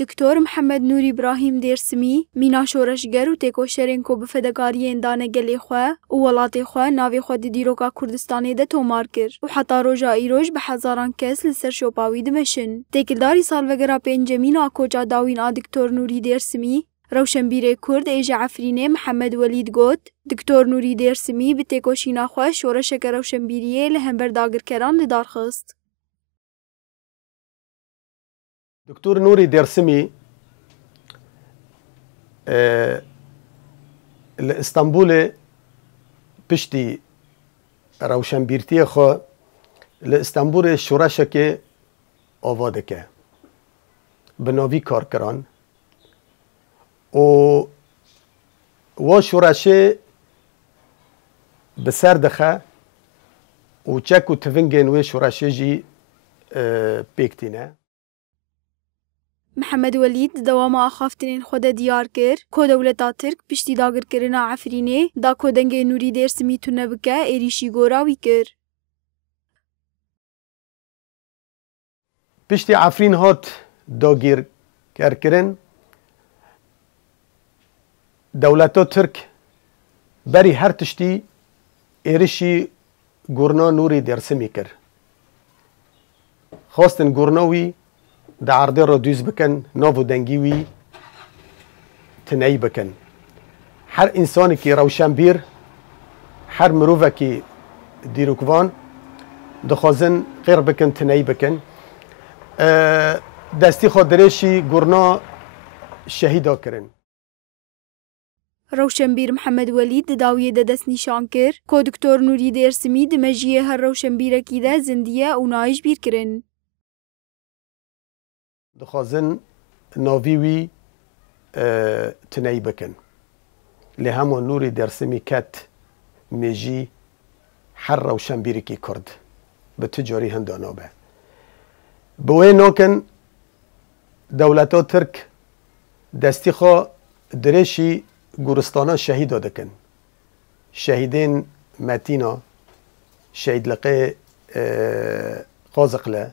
دکتور محمد نور ابراهیم دیرسمی مینا شورشگر و تکوشرین کو بفدکاریین دانه گلی خواه و ولاتی خواه ناوی خود دیروکا کردستانی ده تومار کر و حتی روژا ایروش به هزاران کس لسر شوپاوی دمشن. تکلداری سالوگرا پنجمین آکوچا داوین دکتور نوری دیرسمی روشنبیر کرد ایجا عفرینه محمد ولید گوت دکتور نوری دیرسمی به تکوشینا خواه شورشک روشنبیریه لهمبر داگر کران لدار خست. دکتور نوری دیرسمی لإسطنبول پشتی روشنبیرتی خو لإسطنبول شورشک آواده که بناوی کار کران و شورشه بسر دخه و چک و تفنگن و شورشه جی پیکتینه. محمد ولید دوام آخافتنین خود دیار کر که دولتا ترک پشتی داگر کرنا عفرینه دا کودنگ نوری دیرسمی تونه بکه ایریشی گوراوی کر. پشتی عفرین هات داگیر کرن دولتا ترک بری هر تشتی ایریشی گورنا نوری دیرسمی کر. خواستن گورناوی دا عرضه را دوز بکن ناو دنگیوی تنهی بکن. هر انسانی که روشنبیر هر مروفه که دیروکوان دخوازن غیر بکن تنهی بکن دستی خادرشی گورنا شهیدا کرن. روشنبیر محمد ولید داویه ده دست نشان کر که دکتور نوری دیرسمی دمجیه هر روشنبیره که ده زندیه و نایش بیر کرن. دخوازن ناویوی تنهی بکن. لهمو نوری دیرسمی کت میجی هر روشنبیری که کرد به تجاری هندانا به. بوی نوکن دولتا ترک دستی خو درشی گورستانا شهید داده کن. شهیدین متینا شهید لقه قازقله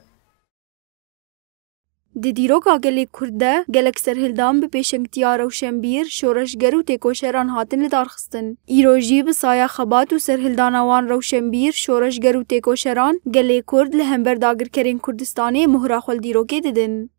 دی دیروکا گلی کرده گلک سرهلدان به پیشنگتیا روشنبیر شورشگر و تکوشران هاتن لدارخستن. ایروژی به سایه خبات و سرهلدانوان روشنبیر شورشگر و تکوشران گلی کرد لهمبر داگر کرین کردستانی مهرا خول دیروکه دیدن.